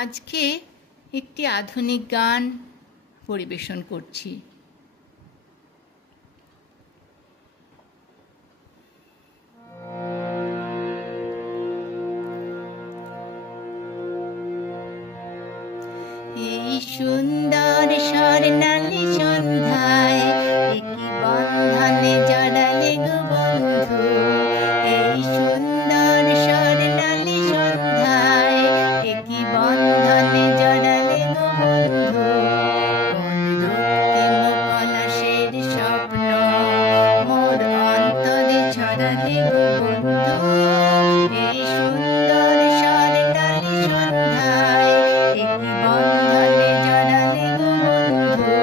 আজকে একটি আধুনিক গান পরিবেশন করছি। এই সুন্দর স্বর্ণালী সন্ধ্যায় একই বন্ধনে জড়ালে গো বন্ধু। এই সুন্দর স্বর্ণালী সন্ধ্যায় একই বন্ধনে জড়ালে গো বন্ধু। কোন রক্তিম পলাশের স্বপ্ন মোর অন্তরে ছড়ালে গো বন্ধু। এই সুন্দর স্বর্ণালী সন্ধ্যায় একই বন্ধনে জড়ালে গো বন্ধু।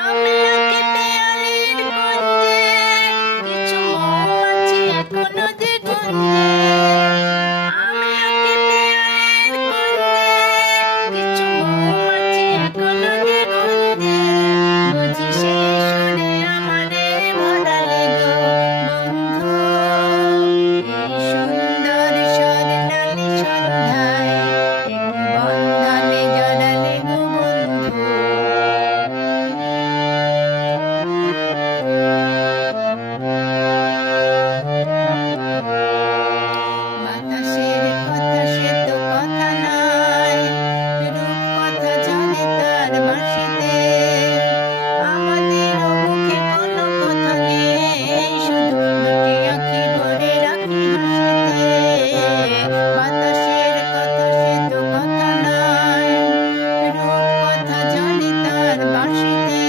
আমলকি পেয়ালের কুঞ্জে কিছু মৌমাছি এখনো যে গুঞ্জে। আমলকি পেয়ালের কুঞ্জে কিছু মৌমাছি এখনো যে গুঞ্জে। বুঝি সেই সুরে আমারে ভরালে গো বন্ধু। এই সুন্দর স্বর্ণালী সন্ধ্যায় একই বন্ধনে জড়ালে গো বন্ধু। বাতাসের কথা সে তো কথা নয়, রূপ কথা জানে তার বাঁশিতে। আমাদের মুখে কোনো কথা নেই, শুধু দুটি আঁখি ভরে রাখি হাসিতে। বাতাসের কথা সে তো কথা নয়, রূপ কথা জানে তার বাঁশিতে।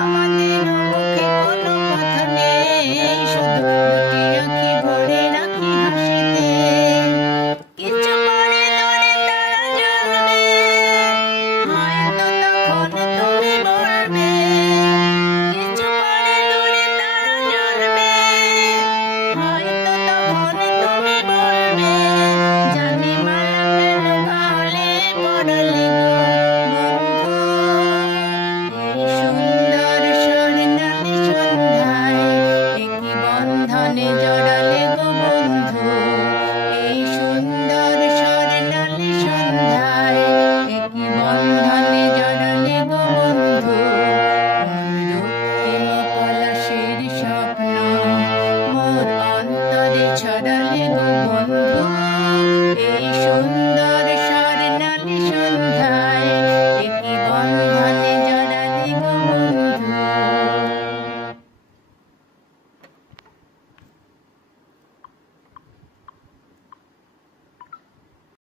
আমাদের মুখে কোনো কথা নেই, শুধু দুটি আঁখি ভরে রাখি হাসিতে। কিছু পরে দূরে তারা জ্বলবে, হয়তো তখন তুমি বলবে। কিছু পরে দূরে তারা জ্বলবে, হয়তো তখন তুমি বলবে। জানি মালা কেন গালে পড়লে গো বন্ধু। এই সুন্দর স্বর্ণালী সন্ধ্যায় একই বন্ধনে জড়ালে গো বন্ধু। এই সুন্দর স্বর্ণালী সন্ধ্যায় একই বন্ধনে জড়ালে গো বন্ধু। কোন রক্তিম পলাশের স্বপ্ন মোর অন্তরে ছড়ালে গো বন্ধু। এই সুন্দর